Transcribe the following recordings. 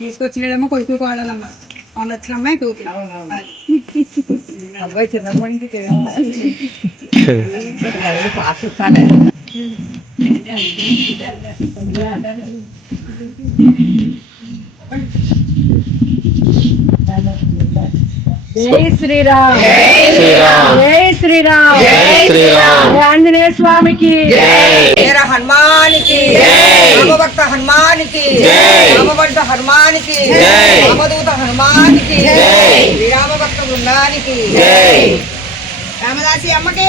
తీసుకొచ్చినడేమో కొడుకు కోడాలమ్మ వాళ్ళు వచ్చిన అమ్మాయి కూతురు అబ్బాయి చిన్నప్పటి జై శ్రీరామ్ శ్రీరామ్ జై శ్రీరామ్ శ్రీరామ్ జై ఆంజనేయ స్వామికి వీర హనుమానికి రామభక్త హనుమానికి రామబంట హనుమానికి రామదూత హనుమానికి శ్రీరామభక్త బృందానికి రామదాసి అమ్మకి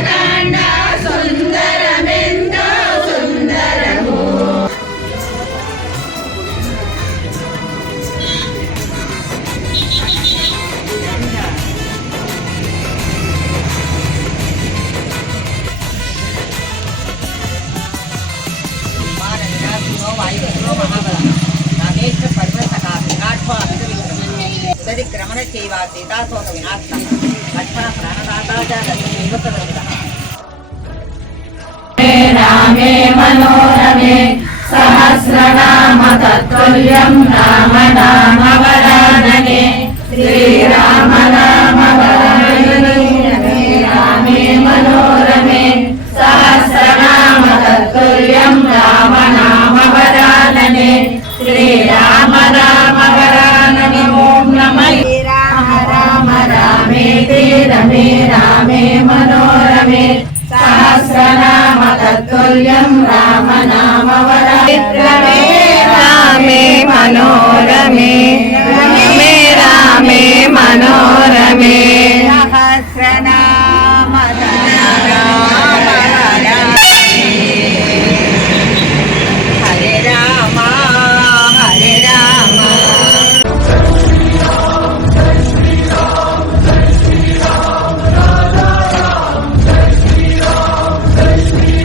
క్రమణ చేయవా సీతాశోక వినాశ లక్ష్మణ ప్రాణదాతా జీవత రామే మనోరమే సహస్రనామ తత్తుల్యం రామ నామ వరాననే శ్రీరామ తుల్యం రామనామవర. రామే మనోరమే.